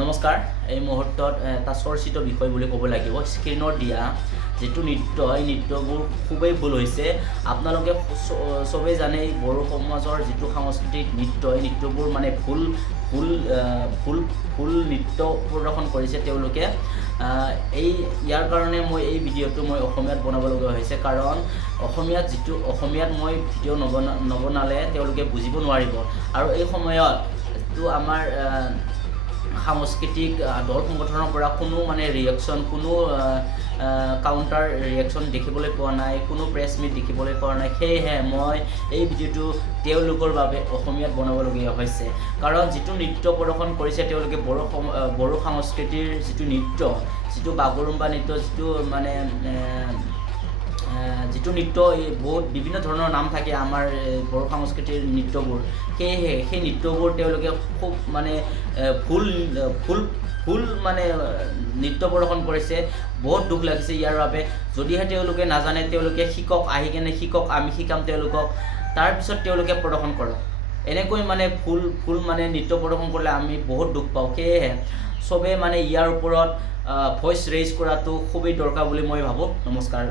নমস্কাৰ। এই মুহূৰ্তত এটা চৰ্চিত বিষয় বুলি ক'ব লাগিব। স্ক্ৰীণত দিয়া যিটো নৃত্য, এই নৃত্যবোৰ খুবেই ভুল হৈছে। আপোনালোকে চবেই জানে বড়ো সমাজৰ যিটো সাংস্কৃতিক নৃত্য, এই নৃত্যবোৰ মানে ভুল ভুল ভুল ভুল নৃত্য প্ৰদৰ্শন কৰিছে তেওঁলোকে। ইয়াৰ কাৰণে মই এই ভিডিঅ'টো অসমীয়াত বনাবলগীয়া হৈছে, কাৰণ অসমীয়াত মই ভিডিঅ' নবনালে তেওঁলোকে বুজিব নোৱাৰিব। আৰু এই সময়ত যিটো আমাৰ সাংস্কৃতিক দল সংগঠনৰ পৰা কোনো ৰিয়েকশ্যন, কোনো কাউণ্টাৰ ৰিয়েকশ্যন দেখিবলৈ পোৱা নাই, কোনো প্ৰেছ মিট দেখিবলৈ পোৱা নাই। সেয়েহে মই এই ভিডিঅ'টো তেওঁলোকৰ বাবে অসমীয়াত বনাবলগীয়া হৈছে, কাৰণ যিটো নৃত্য প্ৰদৰ্শন কৰিছে তেওঁলোকে বড়ো সংস্কৃতিৰ যিটো নৃত্য, যিটো বাগৰুম্বা নৃত্য, যিটো নৃত্য বহুত বিভিন্ন ধৰণৰ নাম থাকে আমাৰ বড়ো সংস্কৃতিৰ নৃত্যবোৰ। সেয়েহে সেই নৃত্যবোৰ তেওঁলোকে খুব ভুল নৃত্য প্ৰদৰ্শন কৰিছে। বহুত দুখ লাগিছে ইয়াৰ বাবে। যদিহে তেওঁলোকে নাজানে, তেওঁলোকে শিকক, আহি কেনে শিকক, আমি শিকাম তেওঁলোকক, তাৰপিছত তেওঁলোকে প্ৰদৰ্শন কৰক। এনেকৈ ভুল নৃত্য প্ৰদৰ্শন কৰিলে আমি বহুত দুখ পাওঁ। সেয়েহে চবেই ইয়াৰ ওপৰত ভইচ ৰেইজ কৰাটো খুবেই দৰকাৰ বুলি মই ভাবোঁ। নমস্কাৰ।